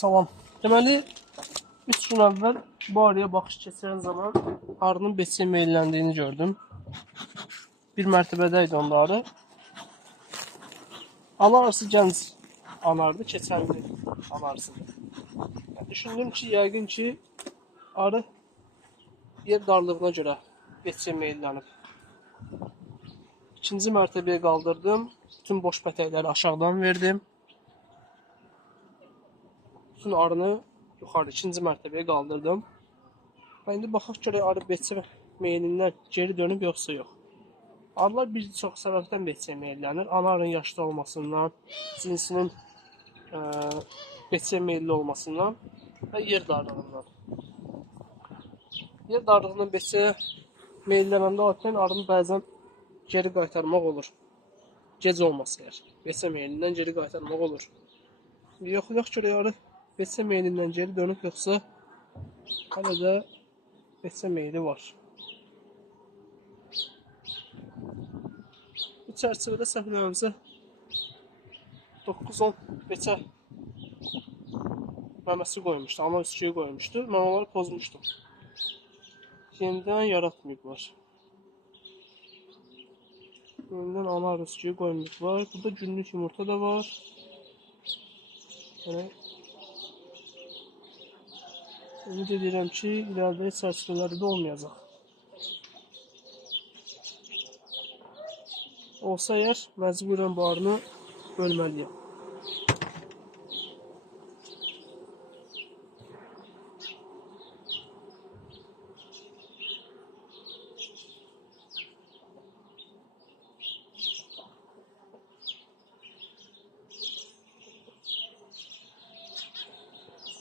Salam. Deməli, 3 gün əvvəl bu araya baxış keçirən zaman arının beçə meyilləndiyini gördüm. Bir mərtəbədə idi onun arı. Ana arısı gənc anardı, keçən il ana arısıdır. Düşündüm ki, yəqin ki, arı yer darlığına görə beçə meyillənib. İkinci mərtəbəyə qaldırdım. Bütün boş pətəkləri aşağıdan verdim. Bütün arını yuxarı ikinci mərtəbəyə qaldırdım. Və indi baxaq görək arı beçə meyilindən geri dönüb yoxsa yox. Arılar bir çox səbəbdən beçə meyillənir. Ana arının yaşlı olmasından, cinsinin beçə meyilli olmasından və yer darlığından. Yer darlığından beçə meyillənəndə adətən arını bəzən geri qaytarmaq olur. Gec olmasa əgər. Beçə meyilindən geri qaytarmaq olur. Yoxlayaq görək arı beçə meyilindən geri dönüb yoxsa hələ də beçə meyili var. Bu çərçivədə səhv eləmirəmsə 9-10 beçə məməsi qoymuşdu, ana üsküyü qoymuşdu. Mən onları pozmuşdum. Yenidən yaratmayıblar. Yenidən ana üsküyü qoymayıblar. Burada günlük yumurta da var. Yəni ümid edirəm ki, iləride çərçivələri də olmayacaq. Olsa əgər, məcburən bu arını bölməliyəm.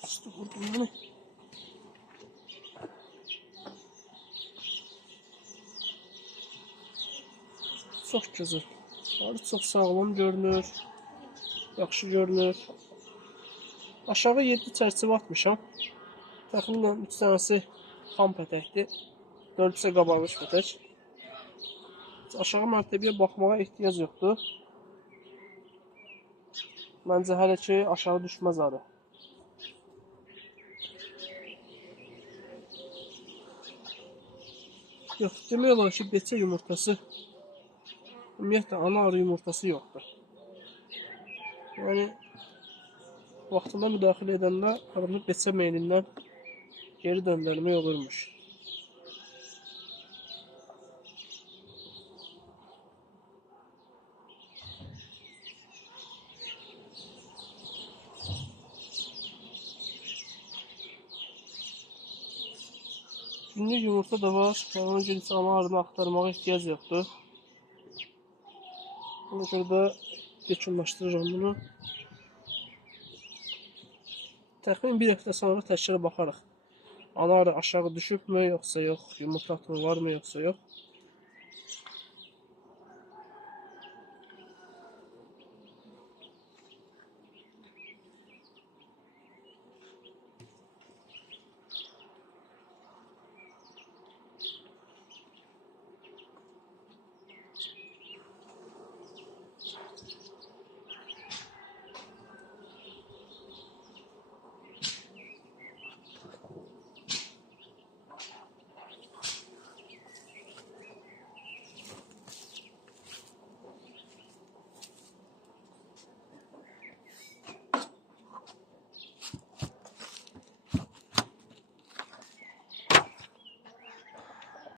İşte vurdum bunu. Çox gözəl. Arı çox sağlam görünür. Yaxşı görünür. Aşağı 7 çərçivə atmışam. Təxminən 3 dənəsi xam pətəkdir. 4-sə qabarmış pətək. Aşağı mərtəbəyə baxmağa ehtiyac yoxdur. Məncə hələ ki aşağı düşməz arı. Yox, demək olar ki, beçə yumurtası ümumiyyətlə ana arı yumurtası yoxdur. Yəni vaxtında müdaxilə edəndə arını beçə meyilindən geri döndərmək olurmuş. Günlük yumurta da var. Onun üçün ana arını axtarmağa ehtiyac yoxdur. Ona görə də yekunlaşdırıram bunu. Təxminən bir həftə sonra təkrar baxarıq. Ana arı aşağı düşübmü, yoxsa yox, yumurta atımı varmı, yoxsa yox.